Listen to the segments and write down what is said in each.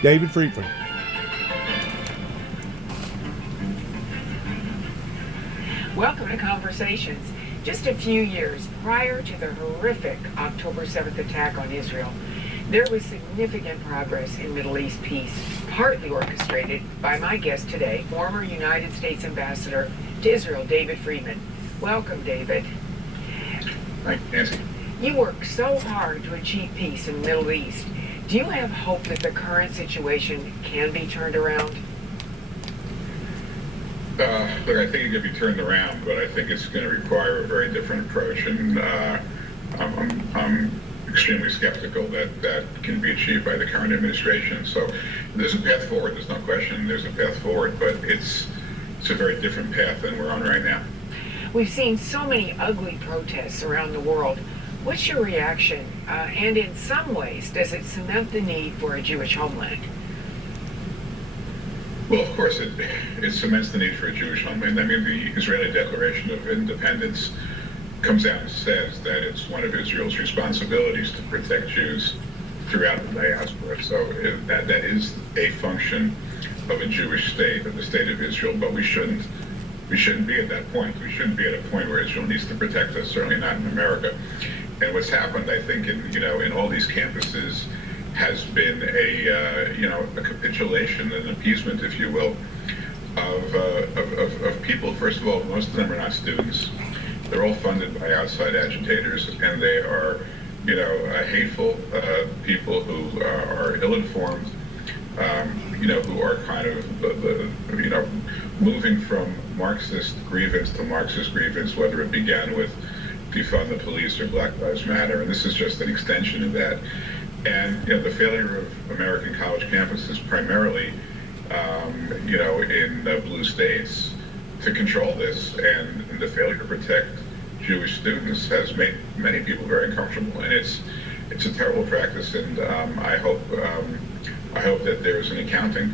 David Friedman. Welcome to Conversations. Just a few years prior to the horrific October 7th attack on Israel, there was significant progress in Middle East peace, partly orchestrated by my guest today, former United States Ambassador to Israel, David Friedman. Welcome, David. Thank you, Nancy. You work so hard to achieve peace in the Middle East. Do you have hope that the current situation can be turned around? Look, I think it could be turned around, but I think it's going to require a very different approach, and I'm extremely skeptical that that can be achieved by the current administration. So there's a path forward, there's no question, there's a path forward, but it's a very different path than we're on right now. We've seen so many ugly protests around the world. What's your reaction? And in some ways, does it cement the need for a Jewish homeland? Well, of course, it cements the need for a Jewish homeland. I mean, the Israeli Declaration of Independence comes out and says that it's one of Israel's responsibilities to protect Jews throughout the diaspora. So that is a function of a Jewish state, of the state of Israel. But we shouldn't be at that point. We shouldn't be at a point where Israel needs to protect us. Certainly not in America. And what's happened, I think, in all these campuses, has been a capitulation, an appeasement, if you will, of people. First of all, most of them are not students. They're all funded by outside agitators, and they are, hateful people who are ill-informed, who are kind of, moving from Marxist grievance to Marxist grievance, whether it began with defund the police or Black Lives Matter, and this is just an extension of that. And the failure of American college campuses, primarily, in blue states, to control this, and the failure to protect Jewish students has made many people very uncomfortable. And it's a terrible practice. And I hope that there's an accounting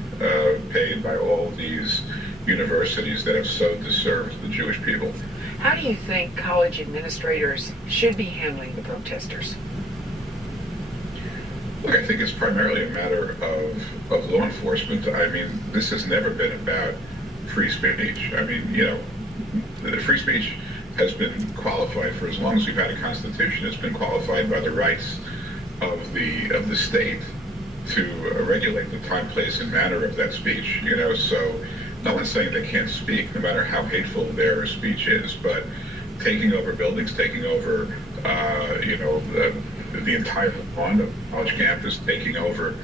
paid by all these universities that have so disserved the Jewish people. How do you think college administrators should be handling the protesters? Look, I think it's primarily a matter of law enforcement. I mean, this has never been about free speech. I mean, the free speech has been qualified for as long as we've had a constitution. It's been qualified by the rights of the state to regulate the time, place, and manner of that speech. So no one's saying they can't speak, no matter how hateful their speech is. But taking over buildings, taking over, the entire lawn of college campus, taking over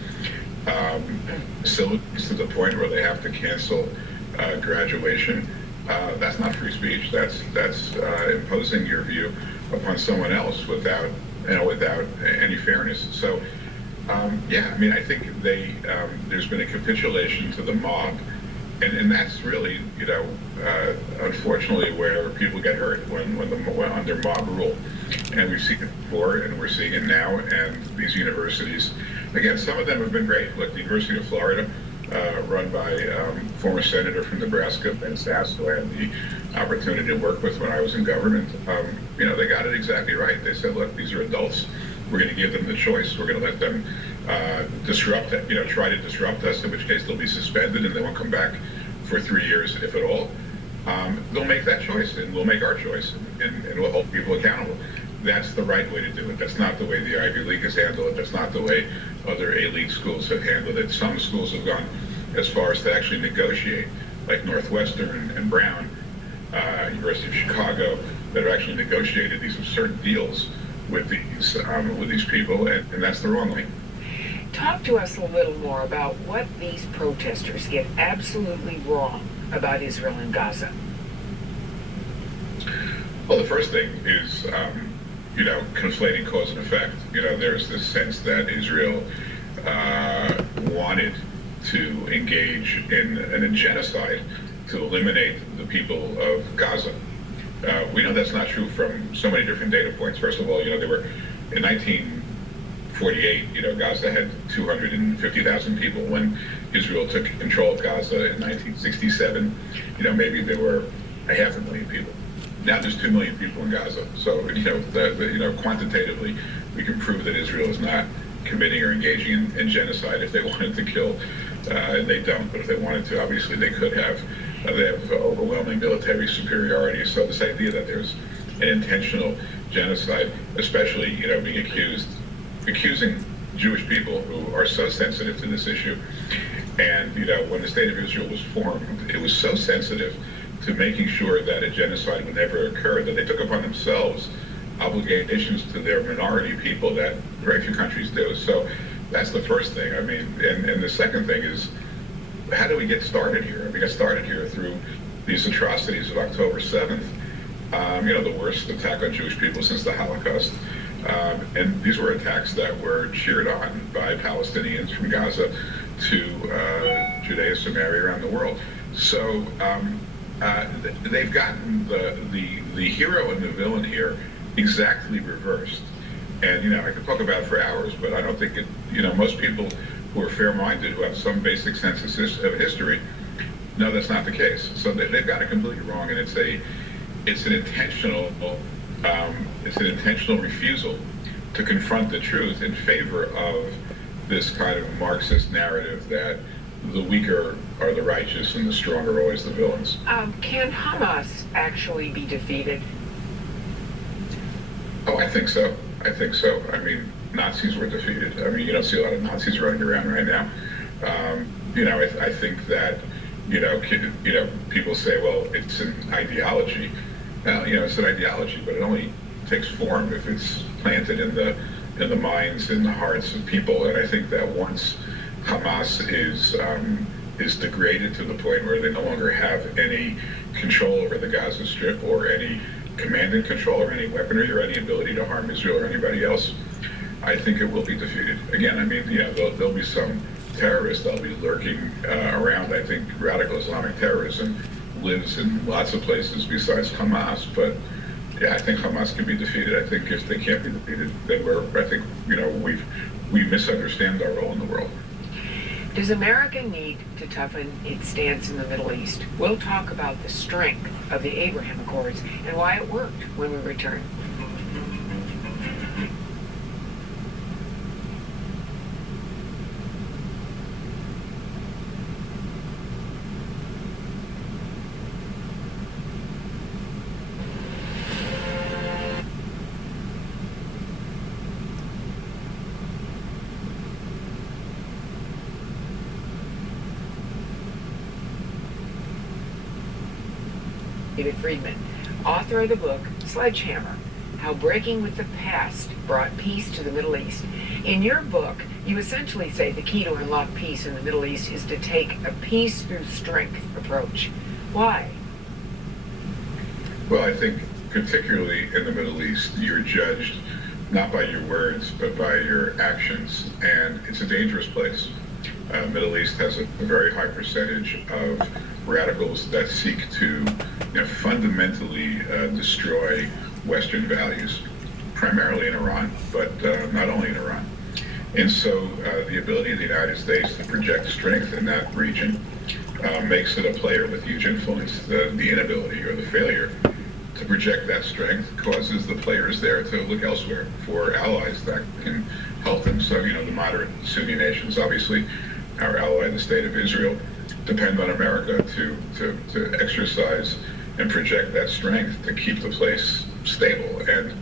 facilities to the point where they have to cancel graduation. That's not free speech. That's imposing your view upon someone else without any fairness. So I think there's been a capitulation to the mob, and that's really unfortunately where people get hurt when under mob rule. And we've seen it before, and we're seeing it now. And these universities, again, some of them have been great. Like the University of Florida, run by former senator from Nebraska, Ben Sasse, who I had the opportunity to work with when I was in government. They got it exactly right. They said, look, these are adults. We're going to give them the choice. We're going to let them disrupt it, try to disrupt us, in which case they'll be suspended and they won't come back for 3 years, if at all. They'll make that choice, and we'll make our choice, and we'll hold people accountable. That's the right way to do it. That's not the way the Ivy League has handled it. That's not the way other elite schools have handled it. Some schools have gone as far as to actually negotiate, like Northwestern and Brown, University of Chicago, that have actually negotiated these absurd deals with these people, and that's the wrong way. Talk to us a little more about what these protesters get absolutely wrong about Israel and Gaza. Well, the first thing is, conflating cause and effect. There's this sense that Israel wanted to engage in a genocide to eliminate the people of Gaza. We know that's not true from so many different data points. First of all, there were, in 1948, Gaza had 250,000 people. When Israel took control of Gaza in 1967, maybe there were 500,000 people. Now there's 2 million people in Gaza. So, quantitatively, we can prove that Israel is not committing or engaging in genocide if they wanted to kill. And they don't, but if they wanted to, obviously they could have. They have overwhelming military superiority. So this idea that there's an intentional genocide, especially, being accusing Jewish people who are so sensitive to this issue. And, when the State of Israel was formed, it was so sensitive to making sure that a genocide would never occur that they took upon themselves obligations to their minority people that very few countries do. So that's the first thing. I mean, and the second thing is, how do we get started here? We got started here through these atrocities of October 7th, the worst attack on Jewish people since the Holocaust. And these were attacks that were cheered on by Palestinians from Gaza to Judea, Samaria, around the world. So they've gotten the hero and the villain here exactly reversed. And, I could talk about it for hours, but I don't think it, most people who are fair-minded, who have some basic sense of history, no, that's not the case. So they've got it completely wrong, and it's an intentional refusal to confront the truth in favor of this kind of Marxist narrative that the weaker are the righteous and the stronger are always the villains. Can Hamas actually be defeated? Oh, I think so. I mean, Nazis were defeated. I mean, you don't see a lot of Nazis running around right now. I think that, people say, well, it's an ideology. Well, it's an ideology, but it only takes form if it's planted in the minds and the hearts of people. And I think that once Hamas is degraded to the point where they no longer have any control over the Gaza Strip or any command and control or any weaponry or any ability to harm Israel or anybody else, I think it will be defeated. Again, I mean, there'll be some terrorists that'll be lurking around. I think radical Islamic terrorism lives in lots of places besides Hamas, but yeah, I think Hamas can be defeated. I think if they can't be defeated, then we misunderstand our role in the world. Does America need to toughen its stance in the Middle East? We'll talk about the strength of the Abraham Accords and why it worked when we return. David Friedman, author of the book Sledgehammer, How Breaking with the Past Brought Peace to the Middle East. In your book, you essentially say the key to unlock peace in the Middle East is to take a peace through strength approach. Why? Well, I think particularly in the Middle East, you're judged not by your words, but by your actions. And it's a dangerous place. Middle East has a very high percentage of radicals that seek to fundamentally destroy Western values, primarily in Iran, but not only in Iran. And so the ability of the United States to project strength in that region makes it a player with huge influence. The inability or the failure to project that strength causes the players there to look elsewhere for allies that can help them. So, the moderate Sunni nations, obviously, our ally, the State of Israel, depend on America to exercise and project that strength to keep the place stable, and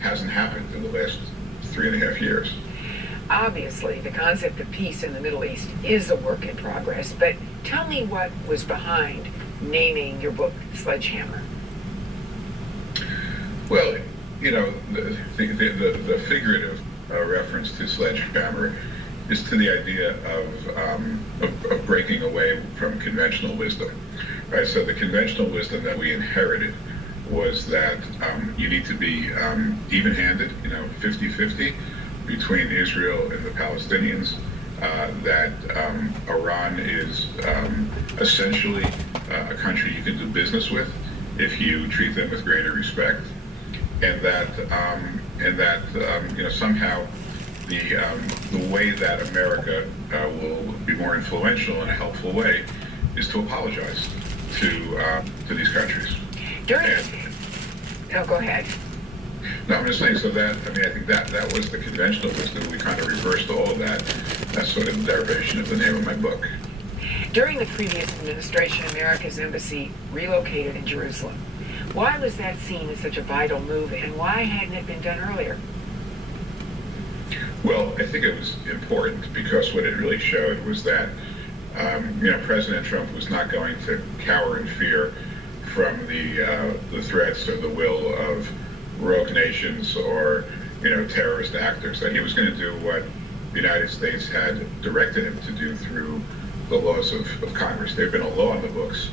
hasn't happened in the last 3.5 years. Obviously, the concept of peace in the Middle East is a work in progress, but tell me what was behind naming your book Sledgehammer. Well, the figurative reference to sledgehammer is to the idea of breaking away from conventional wisdom. Right? So the conventional wisdom that we inherited was that you need to be even-handed, 50-50 between Israel and the Palestinians, that Iran is essentially a country you can do business with if you treat them with greater respect, and that somehow the way that America will be more influential in a helpful way is to apologize to these countries. No, go ahead. No, I'm just saying, so that, I mean, I think that was the conventional wisdom. We kind of reversed all of that. That's sort of the derivation of the name of my book. During the previous administration, America's embassy relocated in Jerusalem. Why was that seen as such a vital move, and why hadn't it been done earlier? Well, I think it was important because what it really showed was that, President Trump was not going to cower in fear from the threats or the will of rogue nations or, terrorist actors. That he was going to do what the United States had directed him to do through the laws of Congress. There had been a law in the books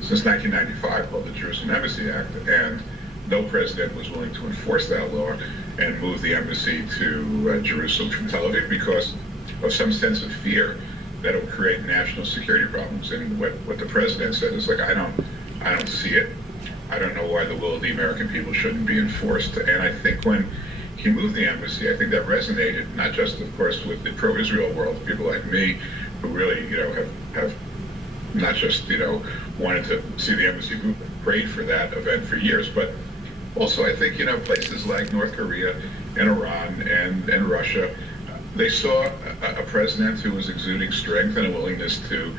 since 1995 called the Jerusalem Embassy Act, and no president was willing to enforce that law and move the embassy to Jerusalem from Tel Aviv because of some sense of fear that it would create national security problems. And what the president said is like, I don't see it. I don't know why the will of the American people shouldn't be enforced. And I think when he moved the embassy, I think that resonated not just, of course, with the pro-Israel world, people like me who really, have not just, wanted to see the embassy move, prayed for that event for years, but also I think, places like North Korea and Iran and Russia, they saw a president who was exuding strength and a willingness to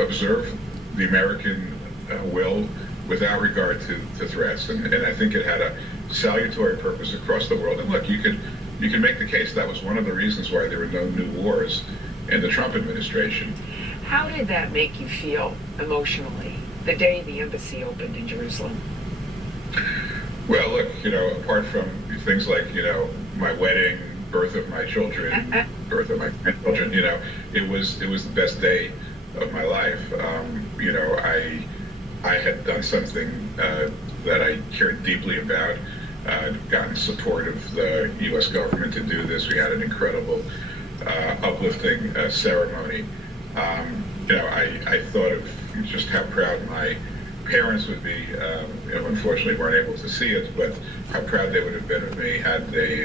observe the American will without regard to threats. And I think it had a salutary purpose across the world. And look, you can make the case that was one of the reasons why there were no new wars in the Trump administration. How did that make you feel emotionally the day the embassy opened in Jerusalem? Well, look, apart from things like, my wedding, birth of my children, birth of my grandchildren, it was the best day of my life. I had done something that I cared deeply about. Gotten support of the U.S. government to do this. We had an incredible, uplifting ceremony. I thought of just how proud my parents would be. Unfortunately, weren't able to see it, but how proud they would have been of me had they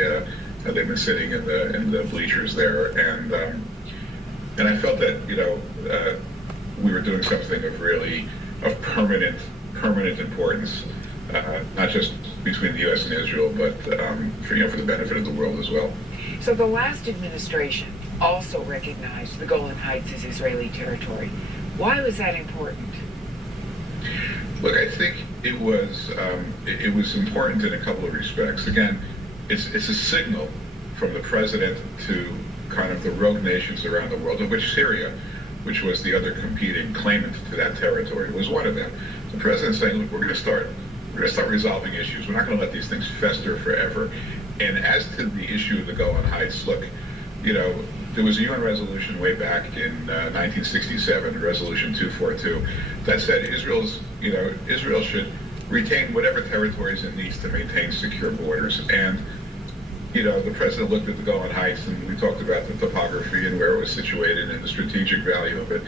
been sitting in the bleachers there. And I felt that we were doing something of permanent importance, not just between the U.S. and Israel, but for the benefit of the world as well. So the last administration also recognized the Golan Heights as Israeli territory. Why was that important? Look, I think it was important in a couple of respects. Again, it's a signal from the president to kind of the rogue nations around the world, of which Syria, which was the other competing claimant to that territory, was one of them. The president saying, look, we're going to start resolving issues. We're not going to let these things fester forever. And as to the issue of the Golan Heights, look, there was a UN resolution way back in 1967, Resolution 242, that said Israel should retain whatever territories it needs to maintain secure borders. And the president looked at the Golan Heights, and we talked about the topography and where it was situated and the strategic value of it.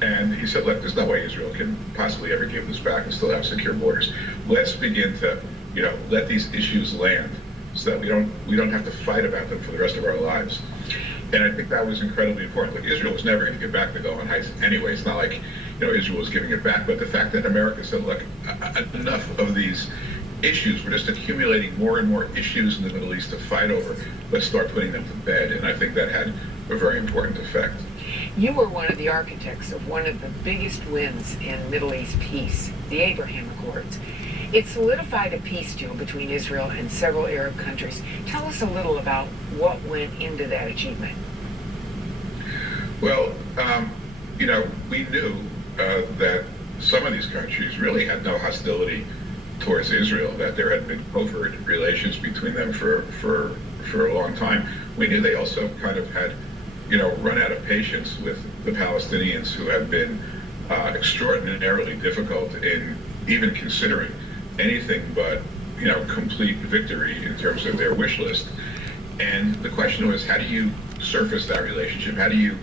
And he said, look, there's no way Israel can possibly ever give this back and still have secure borders. Let's begin to, let these issues land so that we don't have to fight about them for the rest of our lives. And I think that was incredibly important. Like, Israel was never going to give back the Golan Heights anyway. It's not like, Israel was giving it back. But the fact that America said, look, enough of these issues. We're just accumulating more and more issues in the Middle East to fight over. Let's start putting them to bed. And I think that had a very important effect. You were one of the architects of one of the biggest wins in Middle East peace, the Abraham Accords. It solidified a peace deal between Israel and several Arab countries. Tell us a little about what went into that achievement. Well, we knew that some of these countries really had no hostility towards Israel, that there had been covert relations between them for a long time. We knew they also kind of had, run out of patience with the Palestinians, who have been extraordinarily difficult in even considering anything but, complete victory in terms of their wish list. And the question was, how do you surface that relationship? How do you,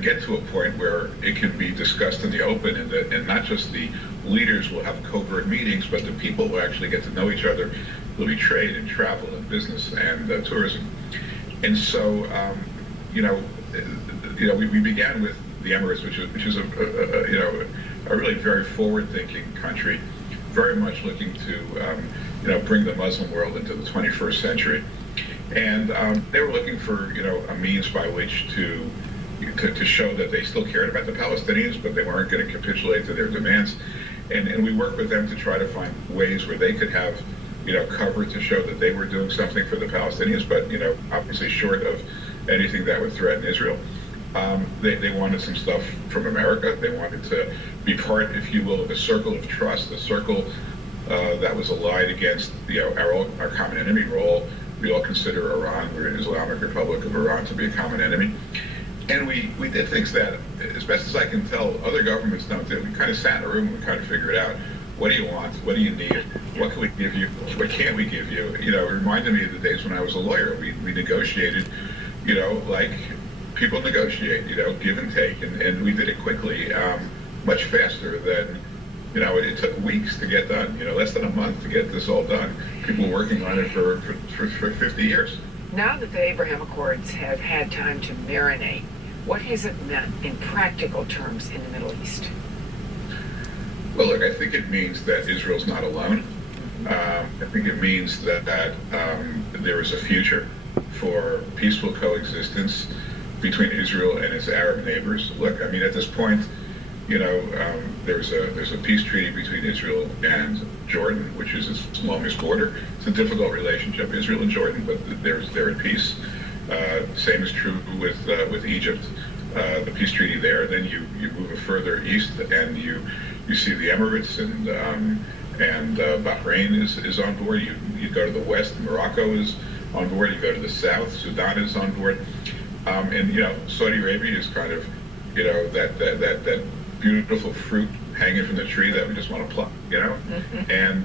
get to a point where it can be discussed in the open, and not just the leaders will have covert meetings, but the people will actually get to know each other. There'll be trade and travel and business and tourism. And so, we began with the Emirates, which is a really very forward-thinking country, very much looking to bring the Muslim world into the 21st century. And they were looking for, a means by which to show that they still cared about the Palestinians, but they weren't going to capitulate to their demands. And we worked with them to try to find ways where they could have, cover to show that they were doing something for the Palestinians, but, obviously short of anything that would threaten Israel. They wanted some stuff from America. They wanted to be part, if you will, of a circle of trust, a circle that was allied against, our common enemy role. We all consider Iran, we're an Islamic Republic of Iran, to be a common enemy. And we did things that, as best as I can tell, other governments don't do. We kind of sat in a room and we kind of figured out, what do you want? What do you need? What can we give you? What can't we give you? It reminded me of the days when I was a lawyer. We negotiated, like people negotiate, give and take. And we did it quickly, much faster than, it took weeks to get done, less than a month to get this all done. People working on it for 50 years. Now that the Abraham Accords have had time to marinate, what has it meant in practical terms in the Middle East? Well, look, I think it means that Israel's not alone. I think it means that there is a future for peaceful coexistence between Israel and its Arab neighbors. Look, I mean, at this point, there's a peace treaty between Israel and Jordan, which is its longest border. It's a difficult relationship, Israel and Jordan, but they're at peace. Same is true with Egypt. The peace treaty there. Then you move further east, and you see the Emirates and Bahrain is on board. You go to the west, Morocco is on board. You go to the south, Sudan is on board. And Saudi Arabia is kind of that beautiful fruit hanging from the tree that we just want to pluck, and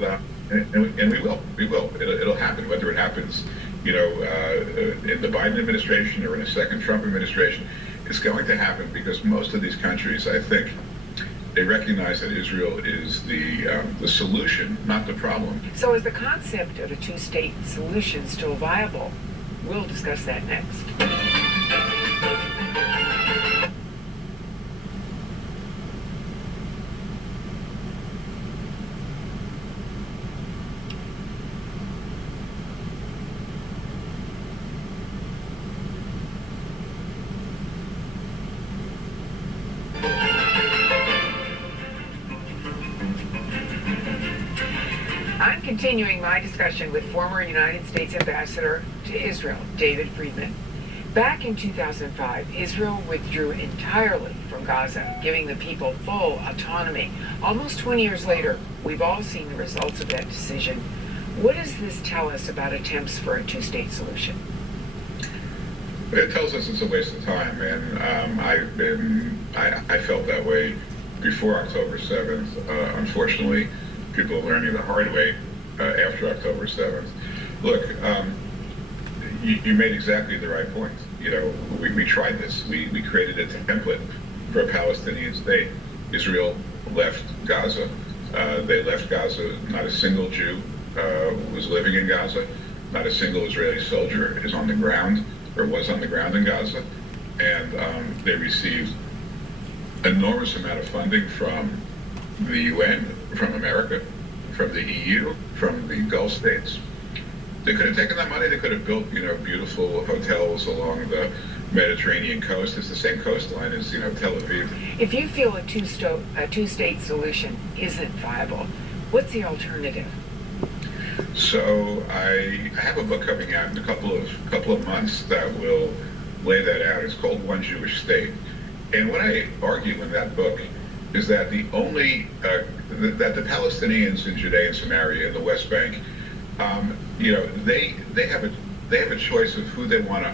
we will. It'll happen, whether it happens, in the Biden administration or in a second Trump administration. It's going to happen because most of these countries, I think, they recognize that Israel is the solution, not the problem. So is the concept of a two-state solution still viable? We'll discuss that next. I'm continuing my discussion with former United States Ambassador to Israel, David Friedman. Back in 2005, Israel withdrew entirely from Gaza, giving the people full autonomy. Almost 20 years later, we've all seen the results of that decision. What does this tell us about attempts for a two-state solution? It tells us it's a waste of time, and I felt that way before October 7th. Unfortunately, people are learning the hard way after October 7th. Look, you made exactly the right point. We tried this. We created a template for a Palestinian state. Israel left Gaza. They left Gaza. Not a single Jew was living in Gaza. Not a single Israeli soldier is on the ground or was on the ground in Gaza. And they received enormous amount of funding from the UN, from America, from the EU, from the Gulf states. They could have taken that money. They could have built, beautiful hotels along the Mediterranean coast. It's the same coastline as, Tel Aviv. If you feel a two-state solution isn't viable, what's the alternative? So I have a book coming out in a couple of months that will lay that out. It's called One Jewish State. And what I argue in that book is that the Palestinians in Judea and Samaria in the West Bank, they have a choice of who they want to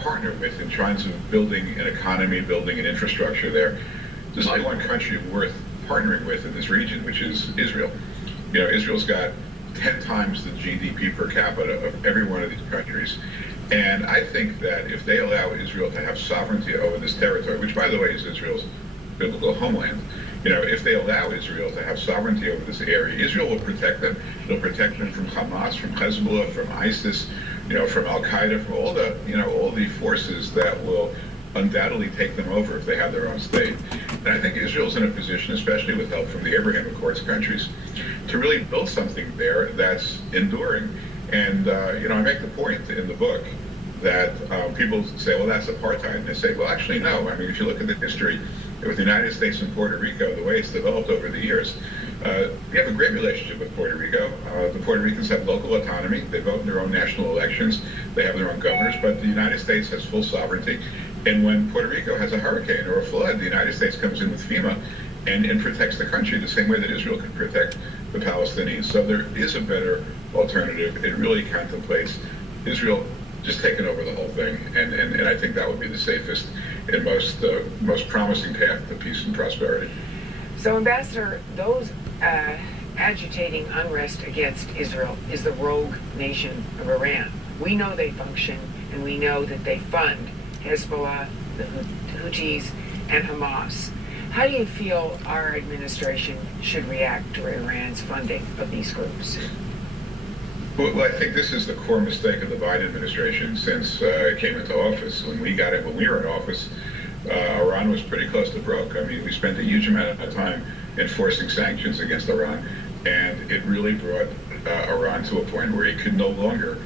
partner with in terms of building an economy, building an infrastructure there. There's only one country worth partnering with in this region, which is Israel. Israel's got 10 times the GDP per capita of every one of these countries. And I think that if they allow Israel to have sovereignty over this territory, which by the way is Israel's biblical homeland, if they allow Israel to have sovereignty over this area, Israel will protect them. It'll protect them from Hamas, from Hezbollah, from ISIS, from Al Qaeda, from all the forces that will undoubtedly take them over if they have their own state. And I think Israel's in a position, especially with help from the Abraham Accords countries, to really build something there that's enduring. And, I make the point in the book that people say, well, that's apartheid. And I say, well, actually, no. I mean, if you look at the history with the United States and Puerto Rico, the way it's developed over the years, we have a great relationship with Puerto Rico. The Puerto Ricans have local autonomy. They vote in their own national elections. They have their own governors, but the United States has full sovereignty. And when Puerto Rico has a hurricane or a flood, the United States comes in with FEMA and protects the country the same way that Israel can protect the Palestinians. So there is a better alternative. It really contemplates Israel just taking over the whole thing, and I think that would be the safest and most promising path to peace and prosperity. So, Ambassador, those agitating unrest against Israel is the rogue nation of Iran. We know they function, and we know that they fund Hezbollah, the Houthis, and Hamas. How do you feel our administration should react to Iran's funding of these groups? Well, I think this is the core mistake of the Biden administration since it came into office. When we were in office, Iran was pretty close to broke. I mean, we spent a huge amount of time enforcing sanctions against Iran, and it really brought Iran to a point where it could no longer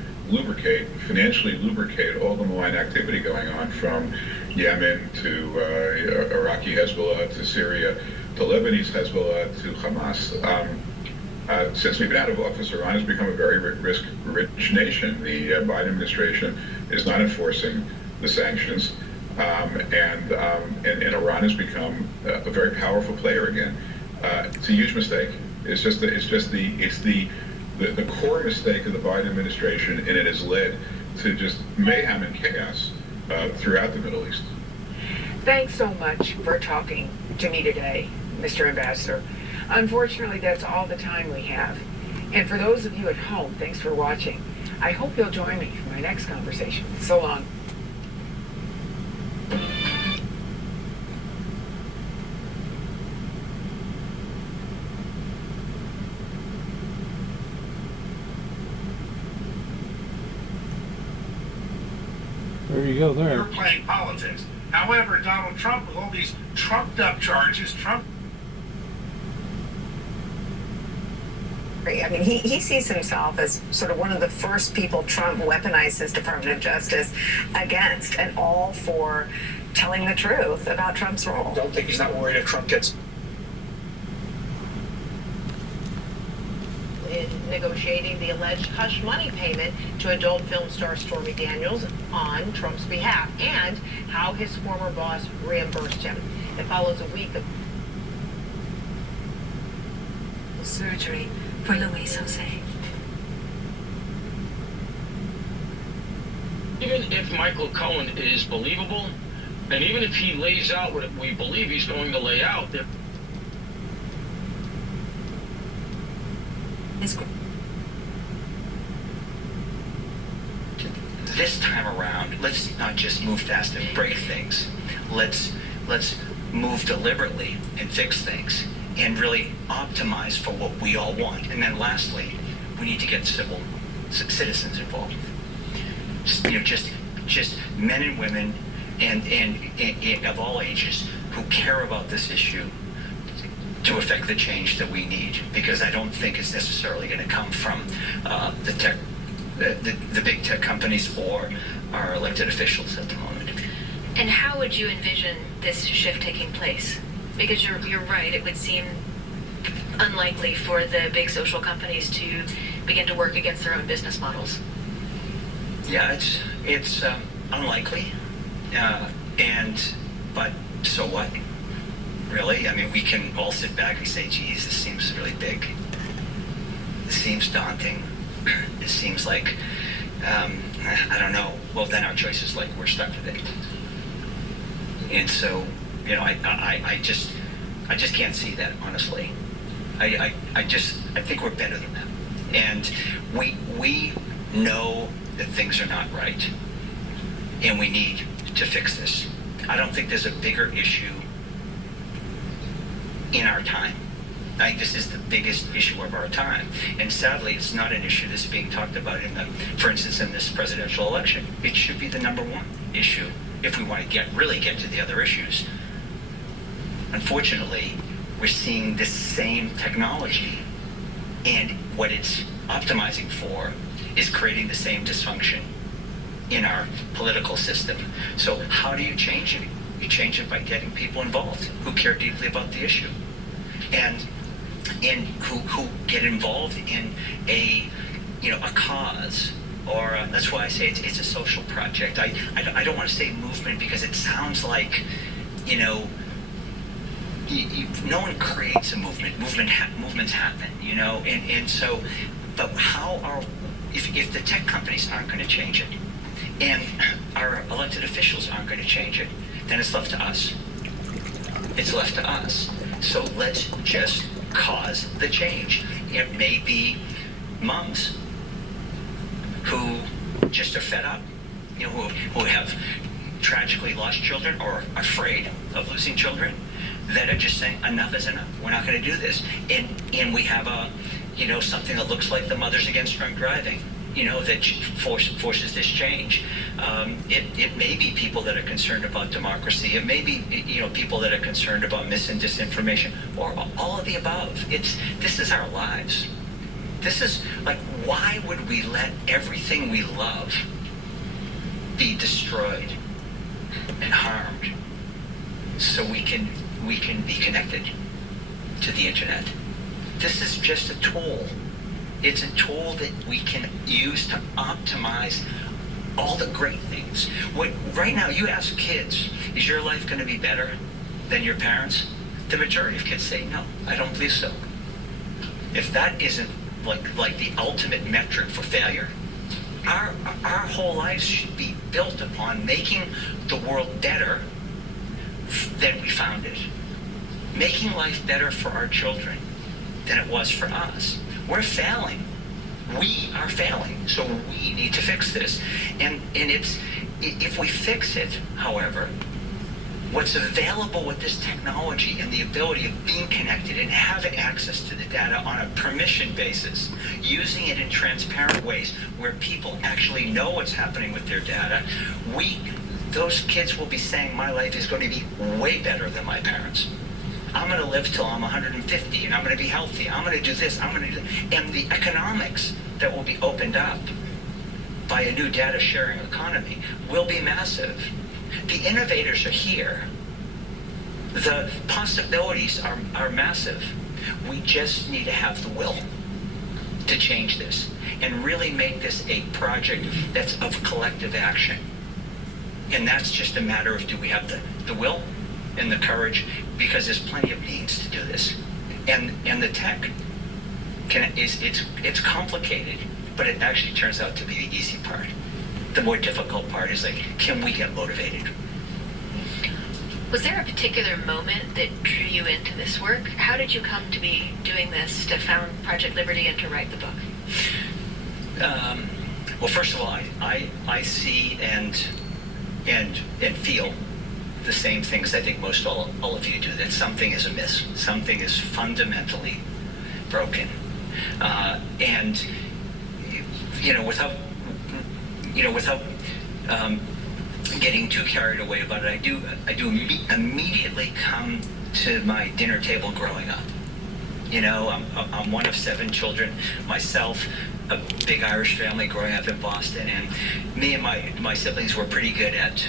financially lubricate all the malign activity going on from Yemen to Iraqi Hezbollah to Syria to Lebanese Hezbollah to Hamas. Since we've been out of office, Iran has become a very risk-rich nation. The Biden administration is not enforcing the sanctions, and Iran has become a very powerful player again. It's a huge mistake. It's the core mistake of the Biden administration, and it has led to just mayhem and chaos throughout the Middle East. Thanks so much for talking to me today, Mr. Ambassador. Unfortunately, that's all the time we have. And for those of you at home, thanks for watching. I hope you'll join me for my next conversation. So long. There you go there. You're playing politics. However, Donald Trump, with all these trumped up charges, I mean, he sees himself as sort of one of the first people Trump weaponized his Department of Justice against, and all for telling the truth about Trump's role. I don't think he's not worried if Trump gets in negotiating the alleged hush money payment to adult film star Stormy Daniels on Trump's behalf, and how his former boss reimbursed him. It follows a week of surgery for Luis Jose. Even if Michael Cohen is believable, and even if he lays out what we believe he's going to lay out, this time around, let's not just move fast and break things. Let's move deliberately and fix things and really optimize for what we all want. And then lastly, we need to get citizens involved. Just men and women and of all ages who care about this issue to affect the change that we need, because I don't think it's necessarily going to come from the big tech companies or our elected officials at the moment. And how would you envision this shift taking place? Because you're right, it would seem unlikely for the big social companies to begin to work against their own business models. Yeah, it's unlikely, but so what? Really? I mean, we can all sit back and say, geez, this seems really big. This seems daunting. It seems like, I don't know. Well, then our choice is like, we're stuck with it. And so, I just can't see that, honestly. I think we're better than that. And we know that things are not right. And we need to fix this. I don't think there's a bigger issue in our time. I think this is the biggest issue of our time. And sadly, it's not an issue that's being talked about for instance, in this presidential election. It should be the number one issue if we want to really get to the other issues. Unfortunately, we're seeing this same technology And what it's optimizing for is creating the same dysfunction in our political system. So how do you change it? You change it by getting people involved who care deeply about the issue, and who get involved in a cause, or that's why I say it's a social project. I don't want to say movement, because it sounds like, no one creates a movement. Movements happen, and so, but if the tech companies aren't going to change it, and our elected officials aren't going to change it, then it's left to us. It's left to us. So let's just cause the change. It may be moms who just are fed up, who have tragically lost children or afraid of losing children, that are just saying enough is enough. We're not going to do this. And we have something that looks like the Mothers Against Drunk Driving, that forces this change. It may be people that are concerned about democracy. It may be, people that are concerned about mis and disinformation, or all of the above. This is our lives. This is like, why would we let everything we love be destroyed and harmed so we can be connected to the internet? This is just a tool. It's a tool that we can use to optimize all the great things. Right now, you ask kids, is your life going to be better than your parents? The majority of kids say, no, I don't believe so. If that isn't like the ultimate metric for failure, our whole lives should be built upon making the world better than we found it. Making life better for our children than it was for us. We're failing. We are failing. So we need to fix this. And if we fix it, however, what's available with this technology and the ability of being connected and having access to the data on a permission basis, using it in transparent ways where people actually know what's happening with their data, those kids will be saying, my life is going to be way better than my parents'. I'm going to live till I'm 150, and I'm going to be healthy. I'm going to do this. I'm going to do that. And the economics that will be opened up by a new data sharing economy will be massive. The innovators are here. The possibilities are massive. We just need to have the will to change this and really make this a project that's of collective action. And that's just a matter of, do we have the will and the courage? Because there's plenty of means to do this. And the tech it's complicated, but it actually turns out to be the easy part. The more difficult part is, like, can we get motivated? Was there a particular moment that drew you into this work? How did you come to be doing this, to found Project Liberty and to write the book? Well, first of all, I see and feel the same things I think most all of you do, that something is amiss. Something is fundamentally broken. And without getting too carried away about it, I do immediately come to my dinner table growing up. I'm one of 7 children myself, a big Irish family growing up in Boston, and me and my siblings were pretty good at,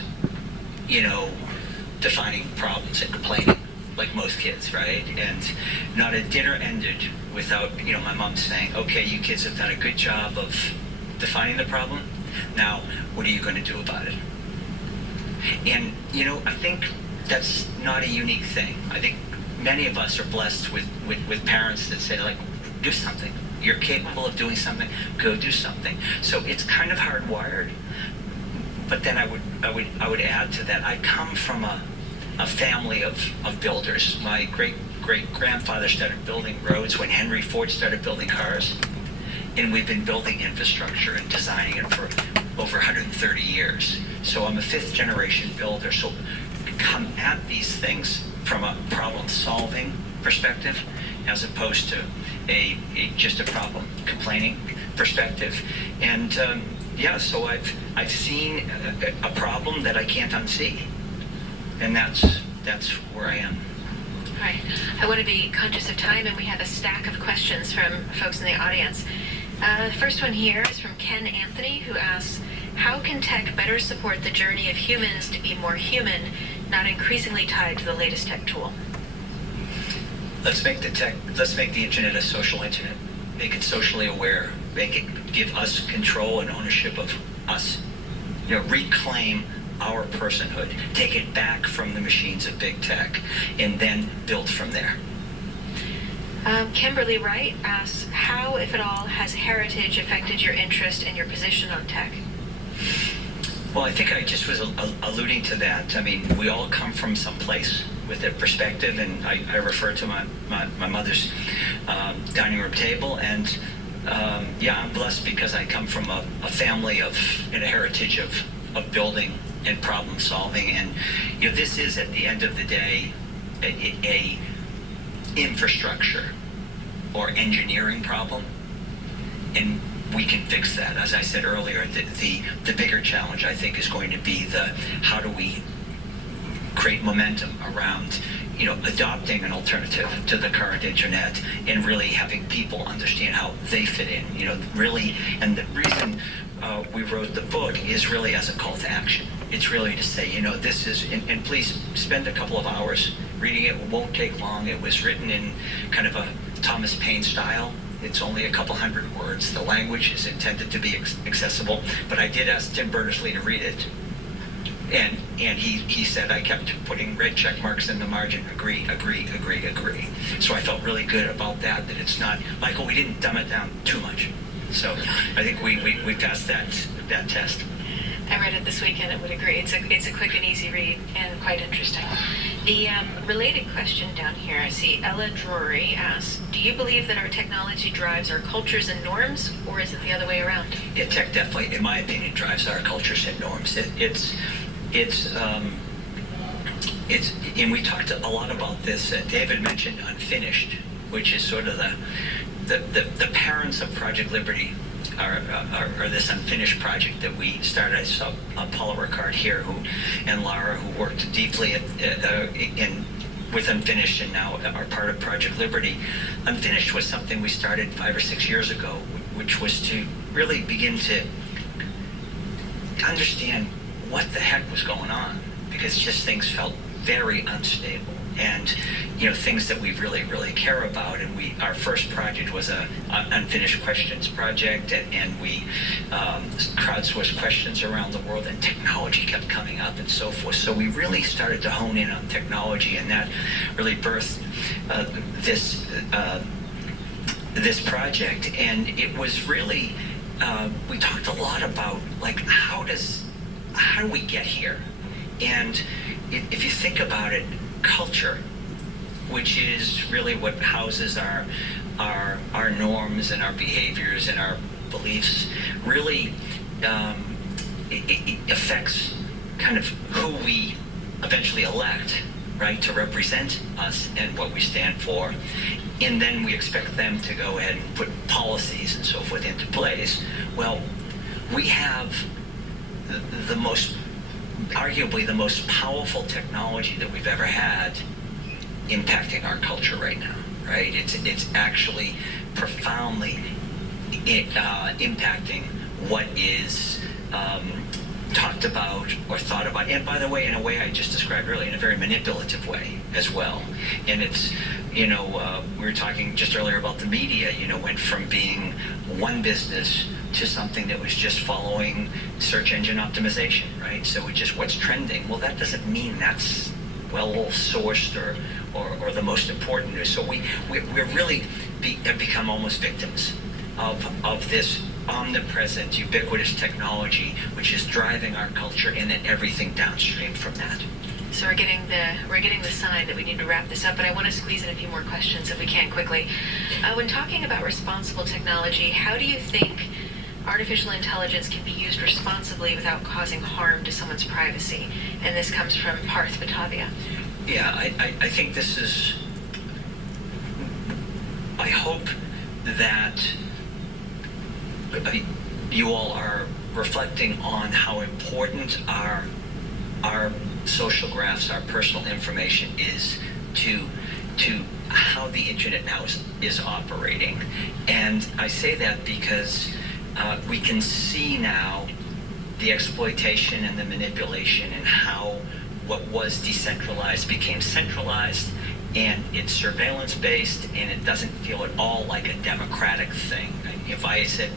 defining problems and complaining, like most kids, right? And not a dinner ended without, my mom saying, okay, you kids have done a good job of defining the problem. Now, what are you going to do about it? And, I think that's not a unique thing. I think many of us are blessed with parents that say, like, do something. You're capable of doing something, go do something. So it's kind of hardwired. But then I would add to that, I come from a family of builders. My great-grandfather started building roads when Henry Ford started building cars. And we've been building infrastructure and designing it for over 130 years. So I'm a 5th-generation builder. So come at these things from a problem-solving perspective, as opposed to just a problem complaining perspective. And so I've seen a problem that I can't unsee, and that's where I am. All right. I want to be conscious of time, and we have a stack of questions from folks in the audience. The first one here is from Ken Anthony, who asks, how can tech better support the journey of humans to be more human, not increasingly tied to the latest tech tool? Let's make the internet a social internet. Make it socially aware. Make it give us control and ownership of us. Reclaim our personhood. Take it back from the machines of big tech, and then build from there. Kimberly Wright asks, how, if at all, has heritage affected your interest and your position on tech? Well, I think I just was alluding to that. I mean, we all come from some place with a perspective, and I refer to my mother's dining room table, and I'm blessed because I come from a family and a heritage of building and problem solving, and this is, at the end of the day, a infrastructure or engineering problem, and we can fix that. As I said earlier, the bigger challenge, I think, is going to be how do we create momentum around adopting an alternative to the current internet, and really having people understand how they fit in, really. And the reason we wrote the book is really as a call to action. It's really to say, this is, and please spend a couple of hours reading it. It won't take long. It was written in kind of a Thomas Paine style. It's only a couple hundred words. The language is intended to be accessible, but I did ask Tim Berners-Lee to read it. And he said, I kept putting red check marks in the margin, agree. So I felt really good about that it's not, Michael, we didn't dumb it down too much. So I think we passed that test. I read it this weekend and would agree. It's a quick and easy read and quite interesting. The related question down here, I see Ella Drury asks, do you believe that our technology drives our cultures and norms, or is it the other way around? Yeah, tech definitely, in my opinion, drives our cultures and norms. It's and we talked a lot about this. David mentioned Unfinished, which is sort of the parents of Project Liberty. Are this Unfinished project that we started. I saw Paula Ricard here, and Lara, who worked deeply with Unfinished, and now are part of Project Liberty. Unfinished was something we started 5 or 6 years ago, which was to really begin to understand what the heck was going on, because just things felt very unstable, and things that we really, really care about. And our first project was a Unfinished Questions project, and we crowdsourced questions around the world, and technology kept coming up and so forth. So we really started to hone in on technology, and that really birthed this project. And it was really we talked a lot about, like, how do we get here? And if you think about it, culture, which is really what houses our norms and our behaviors and our beliefs, really it affects kind of who we eventually elect, right, to represent us and what we stand for. And then we expect them to go ahead and put policies and so forth into place. Well, we have arguably the most powerful technology that we've ever had impacting our culture right now, right? It's actually profoundly impacting what is talked about or thought about. And by the way, in a way I just described earlier, in a very manipulative way as well. And it's, we were talking just earlier about the media, went from being one business to something that was just following search engine optimization, right? So it's just what's trending. Well, that doesn't mean that's well-sourced or the most important news. So we're really have become almost victims of this omnipresent, ubiquitous technology, which is driving our culture, and then everything downstream from that. So we're getting the sign that we need to wrap this up, but I want to squeeze in a few more questions if we can quickly. When talking about responsible technology, how do you think artificial intelligence can be used responsibly without causing harm to someone's privacy? And this comes from Parth Batavia. Yeah, I think this is, I hope that you all are reflecting on how important our social graphs, our personal information is to to how the internet now is operating. And I say that because we can see now the exploitation and the manipulation and how what was decentralized became centralized, and it's surveillance-based, and it doesn't feel at all like a democratic thing. If I said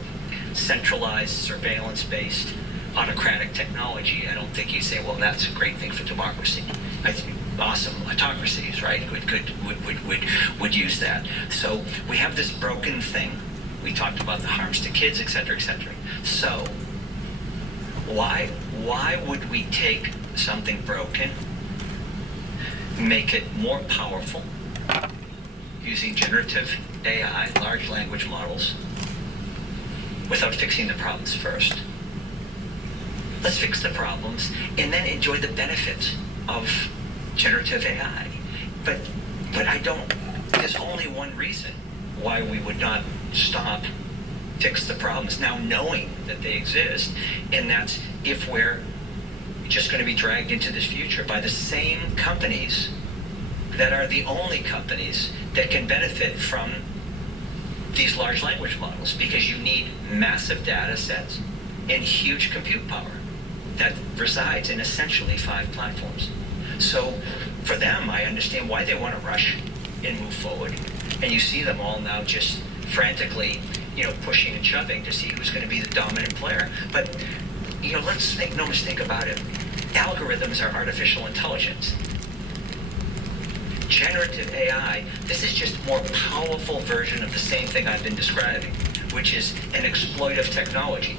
centralized, surveillance-based, autocratic technology, I don't think you'd say, well, that's a great thing for democracy. I think awesome autocracies, right, would use that. So we have this broken thing. We talked about the harms to kids, et cetera, et cetera. So why would we take something broken, make it more powerful using generative AI, large language models, without fixing the problems first? Let's fix the problems and then enjoy the benefits of generative AI. But there's only one reason why we would not stop, fix the problems, now knowing that they exist, and that's if we're just going to be dragged into this future by the same companies that are the only companies that can benefit from these large language models, because you need massive data sets and huge compute power that resides in essentially 5 platforms. So for them, I understand why they want to rush and move forward. And you see them all now just frantically, pushing and shoving to see who's going to be the dominant player. But, let's make no mistake about it. Algorithms are artificial intelligence. Generative AI, this is just a more powerful version of the same thing I've been describing, which is an exploitive technology.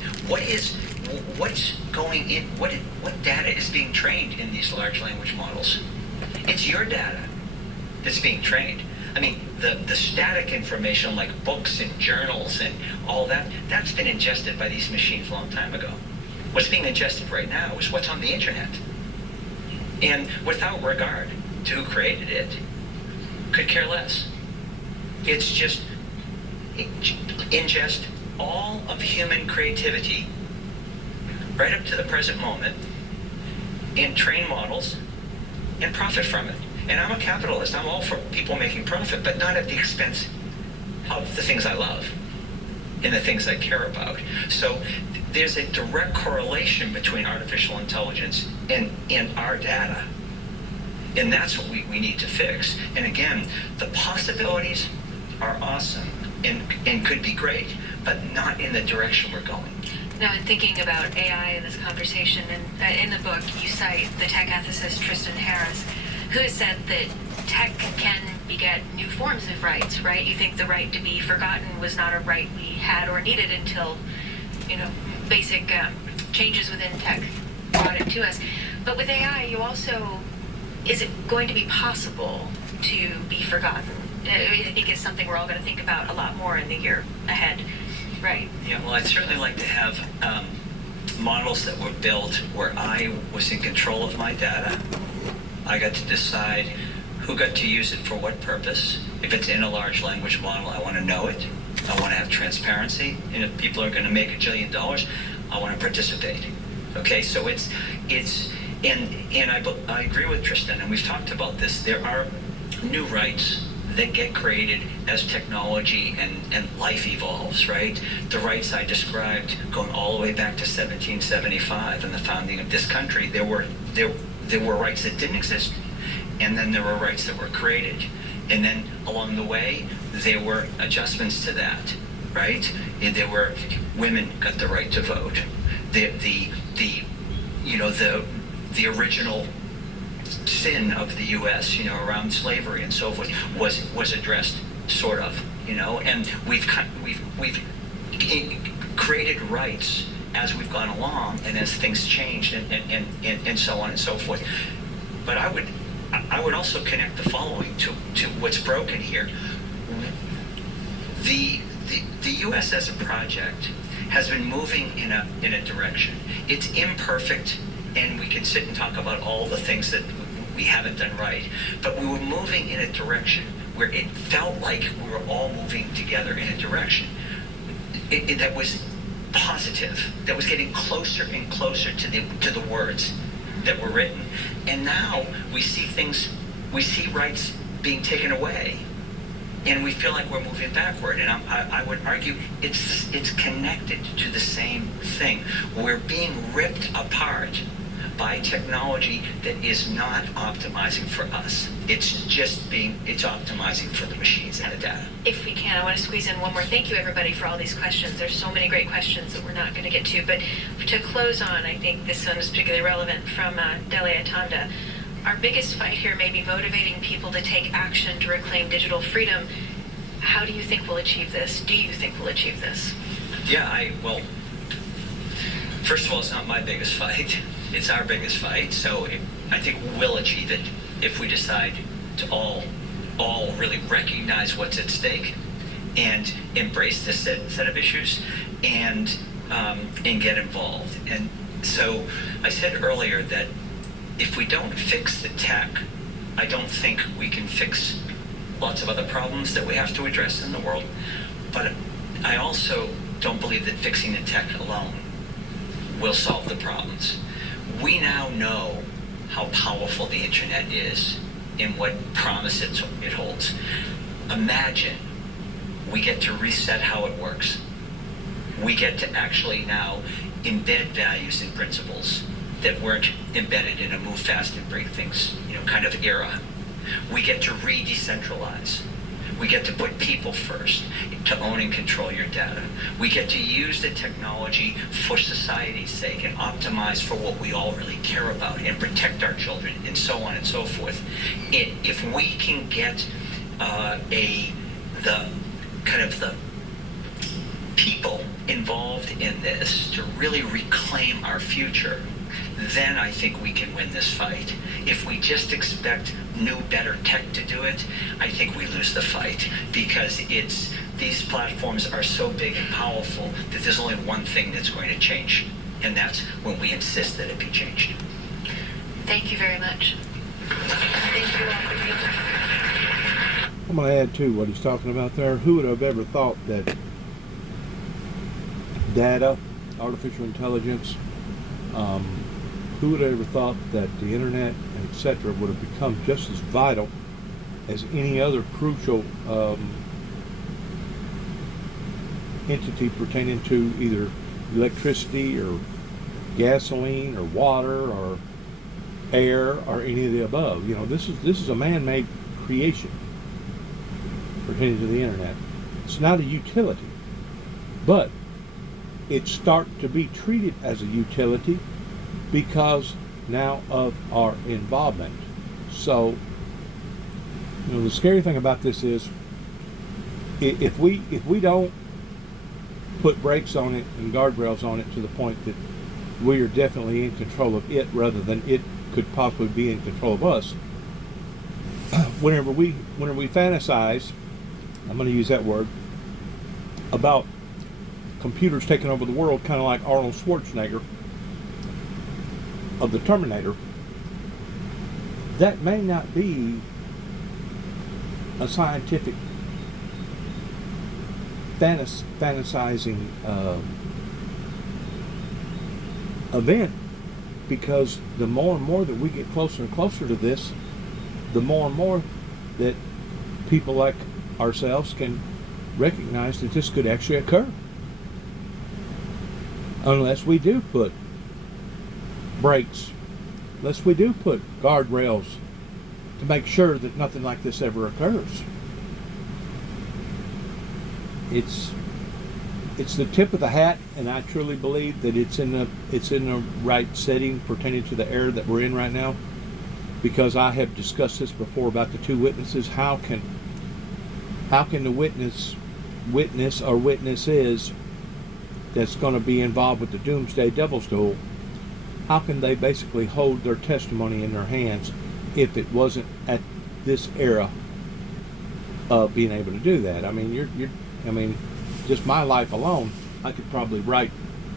What's going in, what data is being trained in these large language models? It's your data that's being trained. I mean, the static information like books and journals and all that, that's been ingested by these machines a long time ago. What's being ingested right now is what's on the internet. And without regard to who created it, could care less. It's just ingest all of human creativity right up to the present moment and train models and profit from it. And I'm a capitalist. I'm all for people making profit, but not at the expense of the things I love and the things I care about. So there's a direct correlation between artificial intelligence and our data. And that's what we need to fix. And again, the possibilities are awesome and could be great, but not in the direction we're going. Now, in thinking about AI in this conversation, and in the book, you cite the tech ethicist Tristan Harris, who has said that tech can beget new forms of rights, right? You think the right to be forgotten was not a right we had or needed until, basic changes within tech brought it to us. But with AI, is it going to be possible to be forgotten? I think it's something we're all going to think about a lot more in the year ahead, right? Yeah, well, I'd certainly like to have models that were built where I was in control of my data. I got to decide who got to use it for what purpose. If it's in a large language model, I want to know it. I want to have transparency. And if people are going to make $1 billion, I want to participate. Okay, so I agree with Tristan, and we've talked about this. There are new rights that get created as technology and life evolves, right? The rights I described going all the way back to 1775 and the founding of this country, there were rights that didn't exist, and then there were rights that were created. And then along the way, there were adjustments to that, right? And there were, women got the right to vote. The original sin of the U.S., around slavery and so forth, was addressed, sort of, and we've created rights as we've gone along and as things changed and so on and so forth. But I would also connect the following to what's broken here. The U.S. as a project has been moving in a direction. It's imperfect, and we can sit and talk about all the things that we haven't done right, but we were moving in a direction where it felt like we were all moving together in a direction that was positive, that was getting closer and closer to the words that were written. And now we see rights being taken away, and we feel like we're moving backward. And I would argue it's connected to the same thing. We're being ripped apart by technology that is not optimizing for us. It's optimizing for the machines and the data. If we can, I want to squeeze in one more. Thank you, everybody, for all these questions. There's so many great questions that we're not going to get to. But to close on, I think this one is particularly relevant from Delia Tanda. Our biggest fight here may be motivating people to take action to reclaim digital freedom. How do you think we'll achieve this? Do you think we'll achieve this? Yeah, well, first of all, it's not my biggest fight. It's our biggest fight. So I think we'll achieve it if we decide to all really recognize what's at stake and embrace this set of issues and get involved. And so I said earlier that if we don't fix the tech, I don't think we can fix lots of other problems that we have to address in the world. But I also don't believe that fixing the tech alone will solve the problems. We now know how powerful the internet is and what promise it holds. Imagine we get to reset how it works. We get to actually now embed values and principles that weren't embedded in a move fast and break things, kind of era. We get to re-decentralize. We get to put people first, to own and control your data. We get to use the technology for society's sake and optimize for what we all really care about and protect our children and so on and so forth. If we can get the people involved in this to really reclaim our future, then I think we can win this fight. If we just expect new, better tech to do it, I think we lose the fight, because these platforms are so big and powerful that there's only one thing that's going to change, and that's when we insist that it be changed. Thank you very much. Thank you all for being here. I'm going to add to what he's talking about there. Who would have ever thought that data, artificial intelligence, who would have ever thought that the internet, etc., would have become just as vital as any other crucial entity pertaining to either electricity or gasoline or water or air or any of the above? This is a man-made creation pertaining to the internet. It's not a utility, but it's starting to be treated as a utility because now of our involvement. So, the scary thing about this is if we don't put brakes on it and guardrails on it to the point that we are definitely in control of it rather than it could possibly be in control of us. Whenever we fantasize, I'm going to use that word, about computers taking over the world, kind of like Arnold Schwarzenegger of the Terminator, that may not be a scientific fantasizing event, because the more and more that we get closer and closer to this, the more and more that people like ourselves can recognize that this could actually occur, unless we do put brakes, unless we do put guardrails to make sure that nothing like this ever occurs. It's the tip of the hat, and I truly believe that it's in the right setting pertaining to the era that we're in right now, because I have discussed this before about the two witnesses. How can the witness or witnesses that's going to be involved with the Doomsday Devil's Duel, how can they basically hold their testimony in their hands if it wasn't at this era of being able to do that? I mean, just my life alone, I could probably write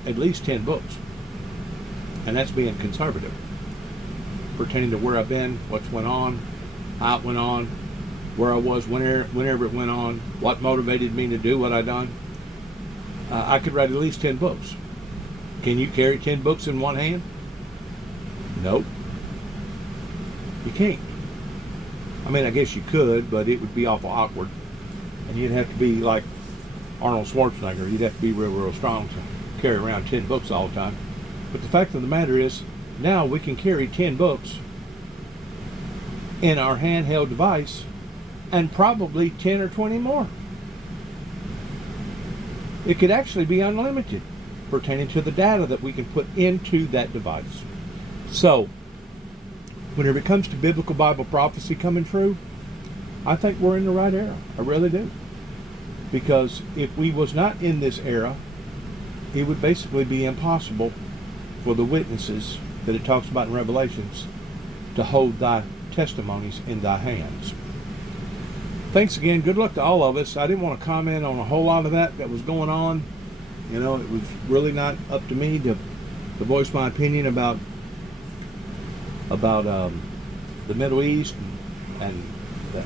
at least 10 books, and that's being conservative, pertaining to where I've been, what's went on, how it went on, where I was whenever it went on, what motivated me to do what I done. I could write at least 10 books. Can you carry 10 books in one hand? Nope. You can't. I mean, I guess you could, but it would be awful awkward. And you'd have to be like Arnold Schwarzenegger. You'd have to be real, real strong to carry around 10 books all the time. But the fact of the matter is, now we can carry 10 books in our handheld device and probably 10 or 20 more. It could actually be unlimited pertaining to the data that we can put into that device. So, whenever it comes to biblical Bible prophecy coming true, I think we're in the right era. I really do. Because if we was not in this era, it would basically be impossible for the witnesses that it talks about in Revelations to hold thy testimonies in thy hands. Thanks again. Good luck to all of us. I didn't want to comment on a whole lot of that was going on. You know, it was really not up to me to voice my opinion about the Middle East and the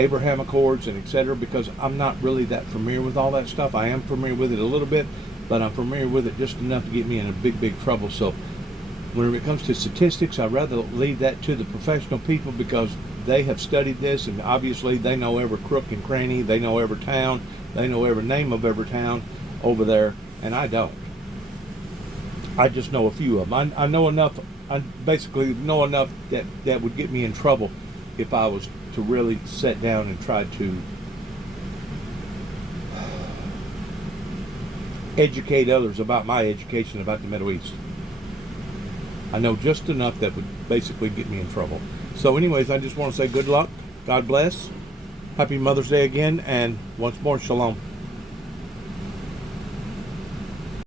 Abraham Accords and etc. because I'm not really that familiar with all that stuff. I am familiar with it a little bit, but I'm familiar with it just enough to get me in a big, big trouble. So whenever it comes to statistics, I'd rather leave that to the professional people because they have studied this, and obviously they know every crook and cranny, they know every town, they know every name of every town over there, and I don't. I just know a few of them. I know enough, I basically know enough that would get me in trouble if I was to really sit down and try to educate others about my education about the Middle East. I know just enough that would basically get me in trouble. So anyways, I just want to say good luck. God bless. Happy Mother's Day again. And once more, shalom.